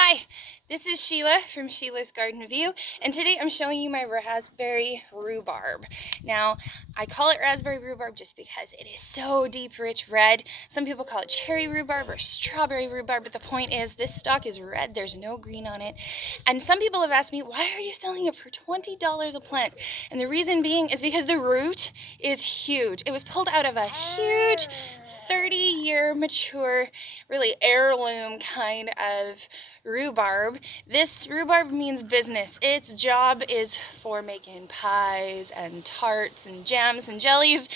Hi, this is Sheila from Sheila's Garden View, and today I'm showing you my raspberry rhubarb. Now, I call it raspberry rhubarb just because it is so deep, rich red. Some people call it cherry rhubarb or strawberry rhubarb, but the point is this stalk is red, there's no green on it. And some people have asked me, why are you selling it for $20 a plant? And the reason being is because the root is huge. It was pulled out of a huge 30-year mature, really heirloom kind of rhubarb. This rhubarb means business. Its job is for making pies and tarts and jams and jellies,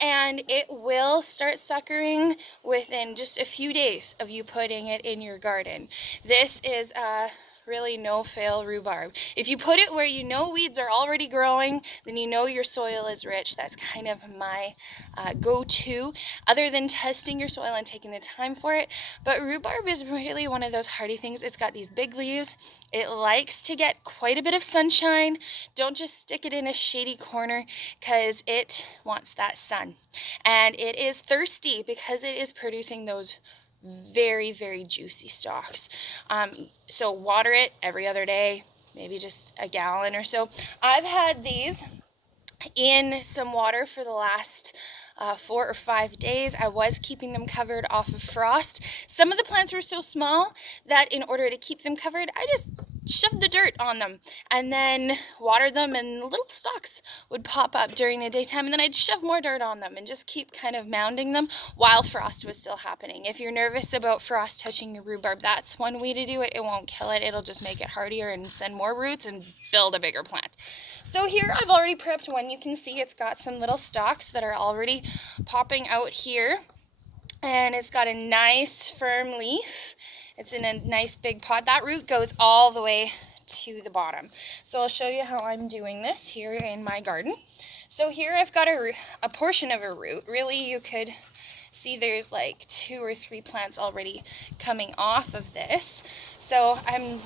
and it will start suckering within just a few days of you putting it in your garden. This is really no-fail rhubarb. If you put it where you know weeds are already growing, then you know your soil is rich. That's kind of my go-to, other than testing your soil and taking the time for it. But rhubarb is really one of those hardy things. It's got these big leaves. It likes to get quite a bit of sunshine. Don't just stick it in a shady corner because it wants that sun. And it is thirsty because it is producing those very, very juicy stalks. So water it every other day, maybe just a gallon or so. I've had these in some water for the last 4 or 5 days. I was keeping them covered off of frost. Some of the plants were so small that in order to keep them covered, I just shoved the dirt on them and then watered them, and little stalks would pop up during the daytime, and then I'd shove more dirt on them and just keep kind of mounding them while frost was still happening. If you're nervous about frost touching your rhubarb, that's one way to do it. It won't kill it. It'll just make it hardier and send more roots and build a bigger plant. So here I've already prepped one. You can see it's got some little stalks that are already popping out here, and it's got a nice firm leaf. It's in a nice big pot. That root goes all the way to the bottom. So I'll show you how I'm doing this here in my garden. So here I've got a portion of a root. Really, you could see there's like 2 or 3 plants already coming off of this. So I'm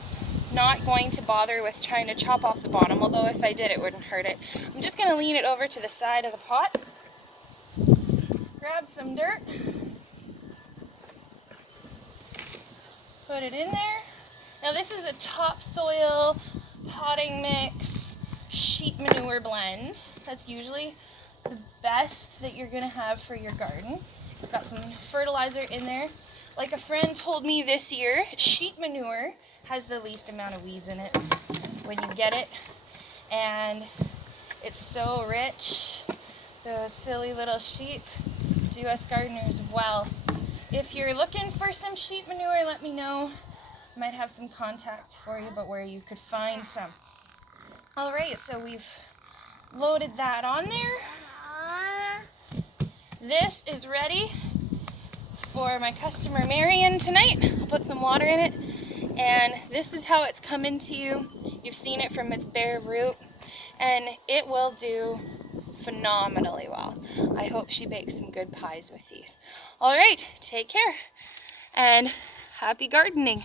not going to bother with trying to chop off the bottom, although if I did, it wouldn't hurt it. I'm just going to lean it over to the side of the pot, grab some dirt, put it in there. Now this is a topsoil potting mix sheep manure blend. That's usually the best that you're going to have for your garden. It's got some fertilizer in there. Like a friend told me this year, sheep manure has the least amount of weeds in it when you get it, and it's so rich. Those silly little sheep do us gardeners well. If you're looking for some sheep manure, let me know. I might have some contact for you about where you could find some. Alright, so we've loaded that on there. This is ready for my customer Marion tonight. I'll put some water in it, and this is how it's coming to you. You've seen it from its bare root, and it will do phenomenally well. I hope she bakes some good pies with these. All right, take care, and happy gardening.